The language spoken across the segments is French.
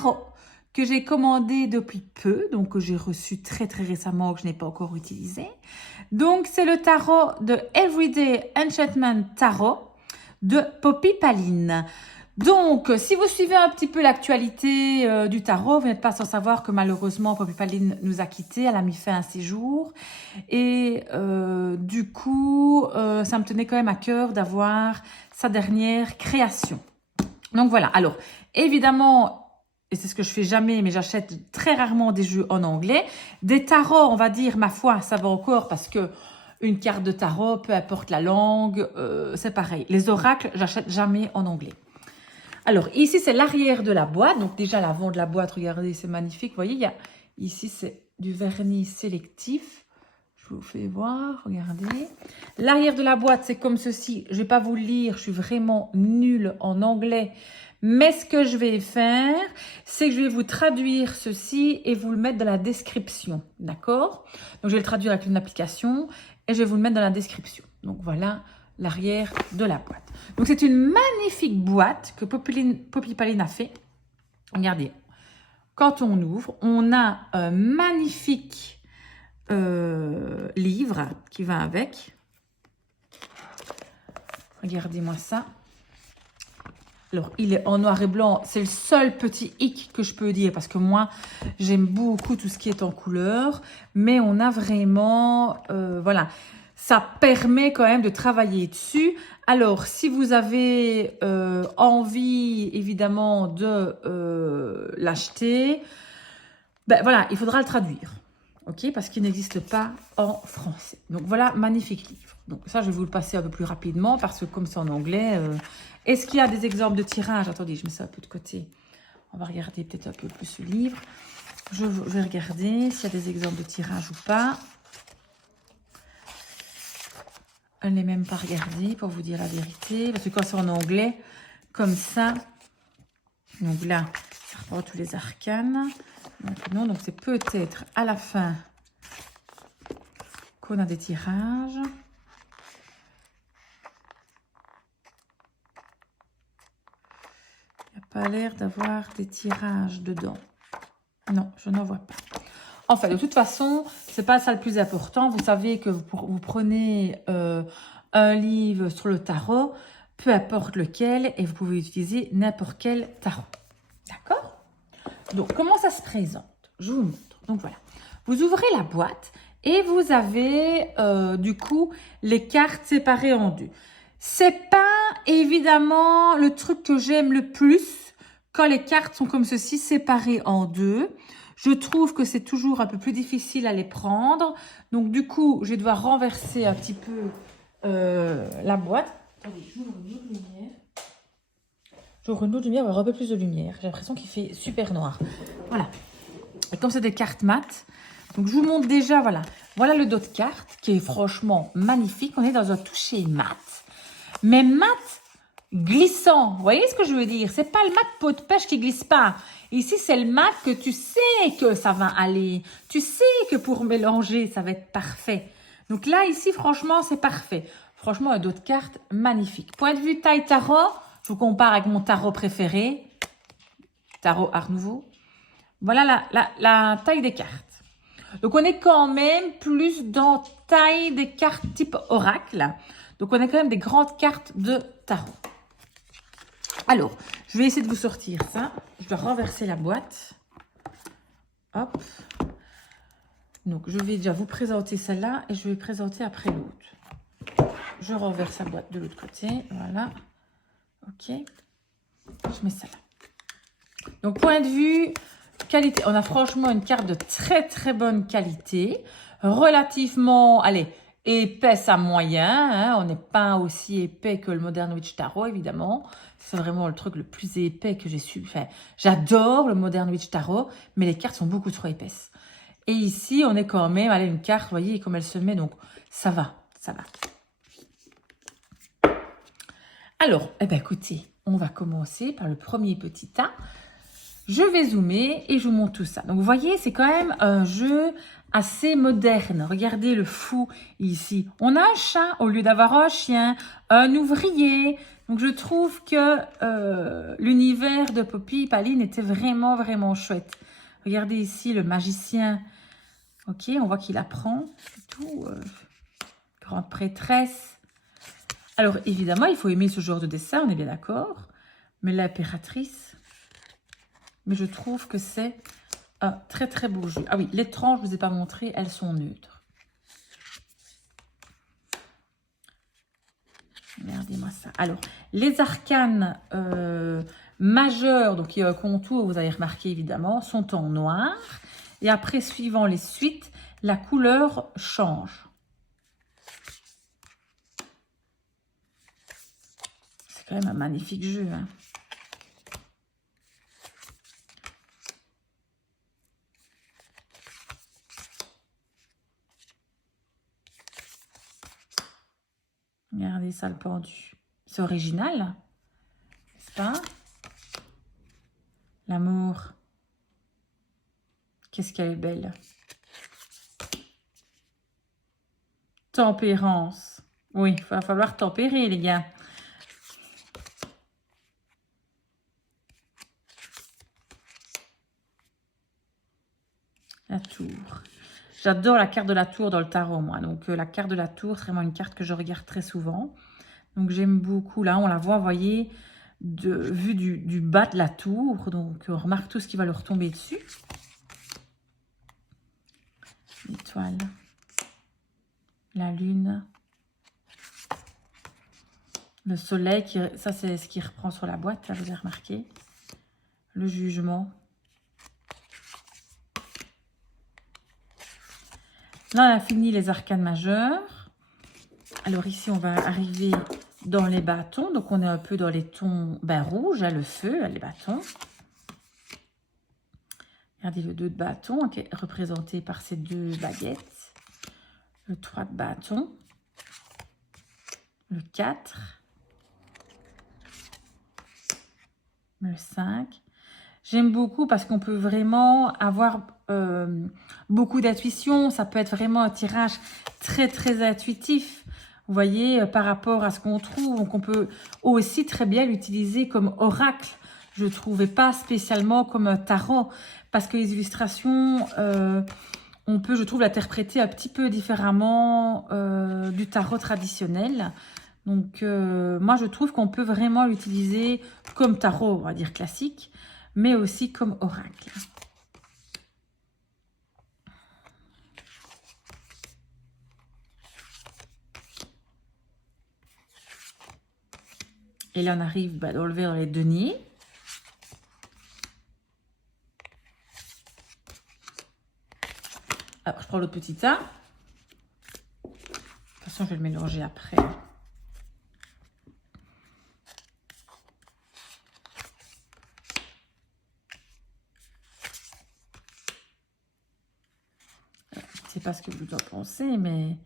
tarot que j'ai commandé depuis peu, donc que j'ai reçu très récemment, que je n'ai pas encore utilisé. Donc c'est le tarot de Everyday Enchantment Tarot de Poppy Paline. Donc, si vous suivez un petit peu l'actualité du tarot, vous n'êtes pas sans savoir que malheureusement, Poppy Paline nous a quittés, elle a mis fin à ses jours. Et du coup, ça me tenait quand même à cœur d'avoir sa dernière création. Donc voilà, alors évidemment, et c'est ce que je fais jamais, mais j'achète très rarement des jeux en anglais. Des tarots, on va dire, ma foi, ça va encore parce que une carte de tarot, peu importe la langue, c'est pareil. Les oracles, j'achète jamais en anglais. Alors ici, c'est l'arrière de la boîte. Donc déjà, l'avant de la boîte, regardez, c'est magnifique. Vous voyez, il y a, ici, c'est du vernis sélectif. Je vous fais voir, regardez. L'arrière de la boîte, c'est comme ceci. Je ne vais pas vous le lire, je suis vraiment nulle en anglais. Mais ce que je vais faire, c'est que je vais vous traduire ceci et vous le mettre dans la description. D'accord? Donc, je vais le traduire avec une application et je vais vous le mettre dans la description. Donc, voilà l'arrière de la boîte. Donc, c'est une magnifique boîte que Poppy Paline a fait. Regardez. Quand on ouvre, on a un magnifique livre qui va avec. Regardez-moi ça. Alors, il est en noir et blanc. C'est le seul petit hic que je peux dire parce que moi, j'aime beaucoup tout ce qui est en couleur. Mais on a vraiment... voilà. Ça permet quand même de travailler dessus. Alors, si vous avez envie, évidemment, de l'acheter, ben voilà, il faudra le traduire. Ok, parce qu'il n'existe pas en français. Donc voilà, magnifique livre. Donc ça, je vais vous le passer un peu plus rapidement parce que comme c'est en anglais, est-ce qu'il y a des exemples de tirage? Attendez, je mets ça un peu de côté. On va regarder peut-être un peu plus le livre. Je vais regarder s'il y a des exemples de tirage ou pas. Je ne l'ai même pas regardé pour vous dire la vérité. Parce que quand c'est en anglais, comme ça, donc là, ça reprend tous les arcanes. Non, donc c'est peut-être à la fin qu'on a des tirages. Il n'y a pas l'air d'avoir des tirages dedans. Non, je n'en vois pas. Enfin, de toute façon, c'est pas ça le plus important. Vous savez que vous prenez un livre sur le tarot, peu importe lequel, et vous pouvez utiliser n'importe quel tarot. D'accord? Donc, comment ça se présente? Je vous montre. Donc, voilà. Vous ouvrez la boîte et vous avez, du coup, les cartes séparées en deux. C'est pas, évidemment, le truc que j'aime le plus quand les cartes sont comme ceci, séparées en deux. Je trouve que c'est toujours un peu plus difficile à les prendre. Donc, du coup, je vais devoir renverser un petit peu la boîte. Attendez, j'ouvre une autre lumière. J'ouvre une autre lumière, on va avoir un peu plus de lumière. J'ai l'impression qu'il fait super noir. Voilà. Et comme c'est des cartes mat, donc je vous montre déjà, voilà. Voilà le dos de carte qui est franchement magnifique. On est dans un toucher mat. Mais mat glissant. Vous voyez ce que je veux dire? C'est pas le mat peau de pêche qui glisse pas. Ici, c'est le mat que tu sais que ça va aller. Tu sais que pour mélanger, ça va être parfait. Donc là, ici, franchement, c'est parfait. Franchement, un dos de carte magnifique. Point de vue taille tarot, je vous compare avec mon tarot préféré. Tarot Art Nouveau. Voilà la taille des cartes. Donc, on est quand même plus dans taille des cartes type oracle. Donc, on a quand même des grandes cartes de tarot. Alors, je vais essayer de vous sortir ça. Je dois renverser la boîte. Hop. Donc, je vais déjà vous présenter celle-là et je vais présenter après l'autre. Je renverse la boîte de l'autre côté. Voilà. Ok. Je mets ça là. Donc, point de vue qualité. On a franchement une carte de très bonne qualité. Relativement, allez, épaisse à moyen. Hein. On n'est pas aussi épais que le Modern Witch Tarot, évidemment. C'est vraiment le truc le plus épais que j'ai su. Enfin, j'adore le Modern Witch Tarot, mais les cartes sont beaucoup trop épaisses. Et ici, on est quand même, allez, une carte, vous voyez comme elle se met, donc ça va, ça va. Alors, eh ben, écoutez, on va commencer par le premier petit tas. Je vais zoomer et je vous montre tout ça. Donc, vous voyez, c'est quand même un jeu assez moderne. Regardez le fou ici. On a un chat au lieu d'avoir un chien, un ouvrier. Donc, je trouve que l'univers de Poppy et Paline était vraiment, vraiment chouette. Regardez ici le magicien. Ok, on voit qu'il apprend. Tout, grande prêtresse. Alors, évidemment, il faut aimer ce genre de dessin, on est bien d'accord. Mais l'impératrice, mais je trouve que c'est un très, très beau jeu. Ah oui, les tranches, je ne vous ai pas montré, elles sont neutres. Regardez-moi ça. Alors, les arcanes majeurs, donc il y a un contour, vous avez remarqué évidemment, sont en noir. Et après, suivant les suites, la couleur change. C'est quand même un magnifique jeu, hein. Regardez ça, le pendu. C'est original, n'est-ce pas? L'amour. Qu'est-ce qu'elle est belle. Tempérance. Oui, il va falloir tempérer, les gars. La tour. J'adore la carte de la tour dans le tarot, moi. Donc, la carte de la tour, c'est vraiment une carte que je regarde très souvent. Donc, j'aime beaucoup. Là, on la voit, vous voyez, vue du bas de la tour. Donc, on remarque tout ce qui va leur tomber dessus. L'étoile. La lune. Le soleil. Ça, c'est ce qui reprend sur la boîte, là, vous avez remarqué. Le jugement. Là, on a fini les arcanes majeures. Alors ici, on va arriver dans les bâtons. Donc, on est un peu dans les tons rouges, hein, le feu, les bâtons. Regardez le 2 de bâton, qui est représenté par ces 2 baguettes. Le 3 de bâton. Le 4. Le 5. J'aime beaucoup parce qu'on peut vraiment avoir beaucoup d'intuition. Ça peut être vraiment un tirage très, très intuitif. Vous voyez, par rapport à ce qu'on trouve. Donc, on peut aussi très bien l'utiliser comme oracle, je trouve, et pas spécialement comme un tarot. Parce que les illustrations, on peut, je trouve, l'interpréter un petit peu différemment du tarot traditionnel. Donc, moi, je trouve qu'on peut vraiment l'utiliser comme tarot, on va dire classique, mais aussi comme oracle. Et là, on arrive d'enlever dans les deniers. Alors, je prends l'autre petit tas. De toute façon, je vais le mélanger après. Je ne sais pas ce que vous en pensez, mais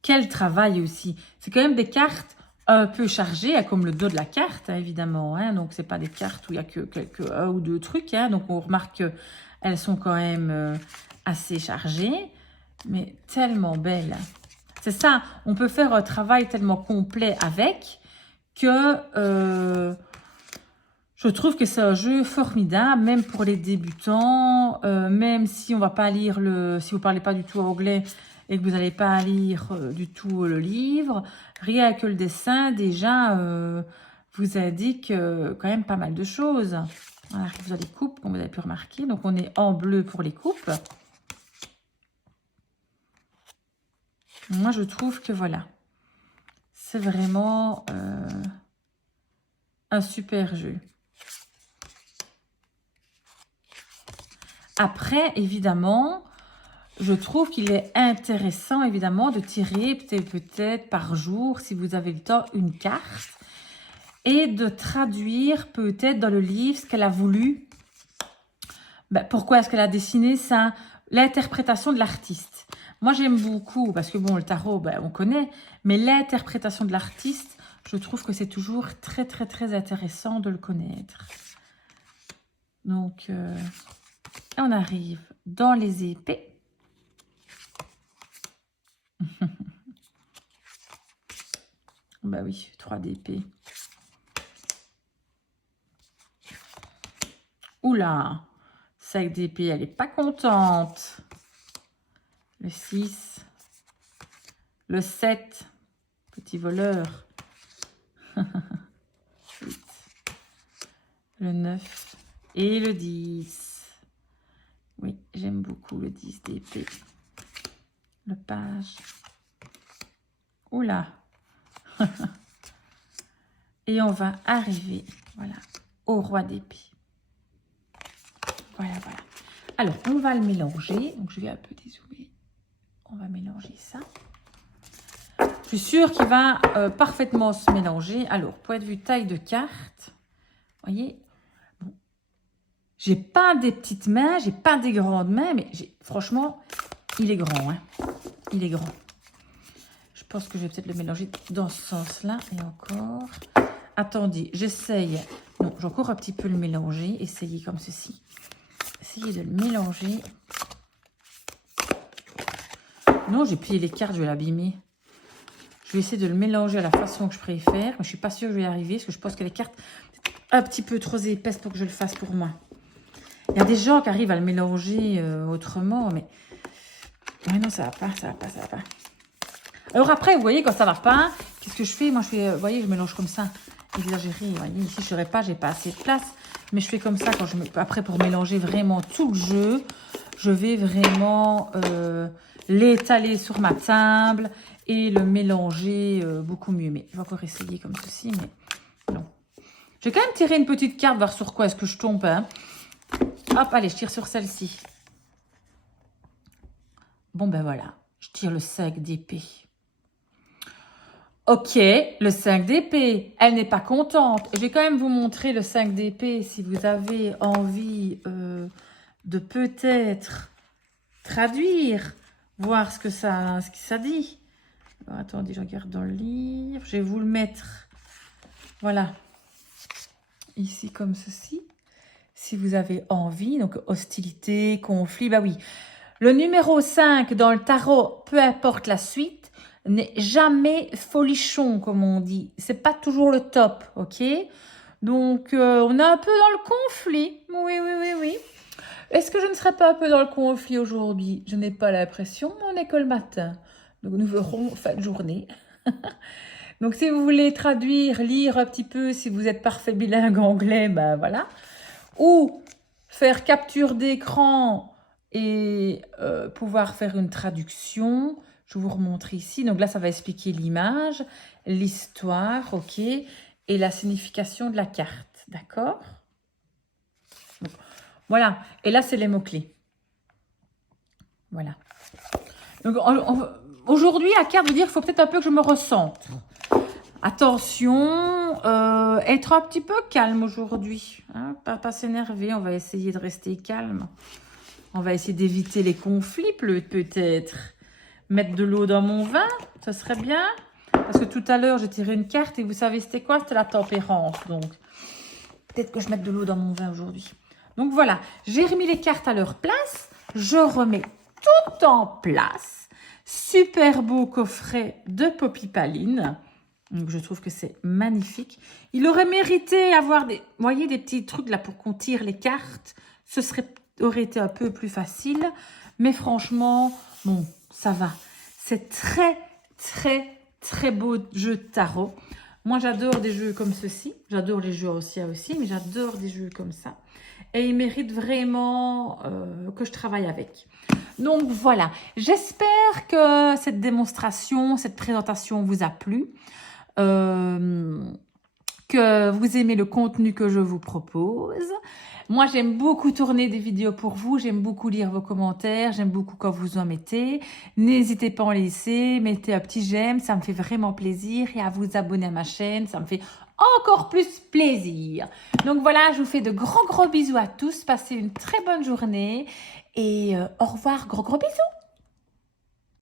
quel travail aussi. C'est quand même des cartes un peu chargées, comme le dos de la carte, hein, évidemment. Hein. Donc, ce n'est pas des cartes où il n'y a que un ou deux trucs. Hein. Donc, on remarque qu'elles sont quand même assez chargées, mais tellement belles. C'est ça, on peut faire un travail tellement complet avec que je trouve que c'est un jeu formidable, même pour les débutants, même si on va pas lire si vous parlez pas du tout anglais et que vous n'allez pas lire du tout le livre, rien que le dessin déjà vous indique quand même pas mal de choses. On arrive dans les coupes, comme vous avez pu remarquer, donc on est en bleu pour les coupes. Moi, je trouve que voilà, c'est vraiment un super jeu. Après, évidemment, je trouve qu'il est intéressant, évidemment, de tirer peut-être par jour, si vous avez le temps, une carte et de traduire peut-être dans le livre ce qu'elle a voulu. Pourquoi est-ce qu'elle a dessiné ça? L'interprétation de l'artiste. Moi, j'aime beaucoup, parce que bon, le tarot, on connaît, mais l'interprétation de l'artiste, je trouve que c'est toujours très, très, très intéressant de le connaître. Donc, on arrive dans les épées. bah oui, 3 d'épée. Oula, 5 d'épée, elle n'est pas contente. Le 6. Le 7. Petit voleur. 8. Le 9. Et le 10. Oui, j'aime beaucoup le 10 d'épée. Le page. Oula. Et on va arriver, voilà, au roi d'épée. Voilà, voilà. Alors, on va le mélanger. Donc, je vais un peu dézoomer. On va mélanger ça. Je suis sûre qu'il va parfaitement se mélanger. Alors, point de vue taille de carte, voyez, bon, j'ai pas des petites mains, j'ai pas des grandes mains, mais franchement, il est grand. Hein. Il est grand. Je pense que je vais peut-être le mélanger dans ce sens-là. Et encore. Attendez, j'essaye. Non, j'ai encore un petit peu le mélanger. Essayez comme ceci. Essayez de le mélanger. Non, j'ai plié les cartes, je vais l'abîmer. Je vais essayer de le mélanger à la façon que je préfère. Mais je ne suis pas sûre que je vais y arriver. Parce que je pense que les cartes sont un petit peu trop épaisses pour que je le fasse pour moi. Il y a des gens qui arrivent à le mélanger autrement. Mais ouais, non, ça ne va pas, ça ne va pas, ça ne va pas. Alors après, vous voyez, quand ça ne va pas, qu'est-ce que je fais? Moi, je fais, vous voyez, je mélange comme ça. Exagéré, vous voyez, ici, je ne saurais pas, j'ai pas assez de place. Mais je fais comme ça, quand après, pour mélanger vraiment tout le jeu, je vais vraiment l'étaler sur ma table et le mélanger beaucoup mieux. Mais je vais encore essayer comme ceci, mais non. Je vais quand même tirer une petite carte, voir sur quoi est-ce que je tombe. Hein. Hop, allez, je tire sur celle-ci. Bon, ben voilà, je tire le 5 d'épée. Ok, le 5 d'épée, elle n'est pas contente. Je vais quand même vous montrer le 5 d'épée si vous avez envie de peut-être traduire, voir ce que ça dit. Alors, attendez, je regarde dans le livre. Je vais vous le mettre, voilà, ici comme ceci. Si vous avez envie, donc hostilité, conflit, bah oui. Le numéro 5 dans le tarot, peu importe la suite, n'est jamais folichon, comme on dit. C'est pas toujours le top, ok? Donc, on est un peu dans le conflit. Oui, oui, oui, oui. Est-ce que je ne serais pas un peu dans le conflit aujourd'hui? Je n'ai pas l'impression, mais on est que le matin. Donc, nous verrons fin de journée. Donc, si vous voulez traduire, lire un petit peu, si vous êtes parfait bilingue anglais, ben voilà. Ou faire capture d'écran et pouvoir faire une traduction. Je vous remontre ici. Donc là, ça va expliquer l'image, l'histoire, ok, et la signification de la carte, d'accord? Voilà. Et là, c'est les mots-clés. Voilà. Donc aujourd'hui, la carte veut dire qu'il faut peut-être un peu que je me recentre. Attention, être un petit peu calme aujourd'hui. Hein, pas s'énerver, on va essayer de rester calme. On va essayer d'éviter les conflits peut-être. Mettre de l'eau dans mon vin, ça serait bien. Parce que tout à l'heure, j'ai tiré une carte et vous savez c'était quoi? C'était la tempérance. Donc, peut-être que je mette de l'eau dans mon vin aujourd'hui. Donc voilà, j'ai remis les cartes à leur place. Je remets tout en place. Super beau coffret de Poppy Paline. Donc, je trouve que c'est magnifique. Il aurait mérité avoir des, voyez, des petits trucs là pour qu'on tire les cartes. Ce aurait été un peu plus facile. Mais franchement, bon, ça va. C'est très, très, très beau jeu de tarot. Moi, j'adore des jeux comme ceci. J'adore les jeux anciens aussi, mais j'adore des jeux comme ça. Et il mérite vraiment que je travaille avec. Donc, voilà. J'espère que cette démonstration, cette présentation vous a plu. Que vous aimez le contenu que je vous propose. Moi, j'aime beaucoup tourner des vidéos pour vous. J'aime beaucoup lire vos commentaires. J'aime beaucoup quand vous en mettez. N'hésitez pas à en laisser. Mettez un petit j'aime. Ça me fait vraiment plaisir. Et à vous abonner à ma chaîne. Ça me fait encore plus plaisir. Donc voilà, je vous fais de gros bisous à tous. Passez une très bonne journée. Et au revoir. Gros bisous.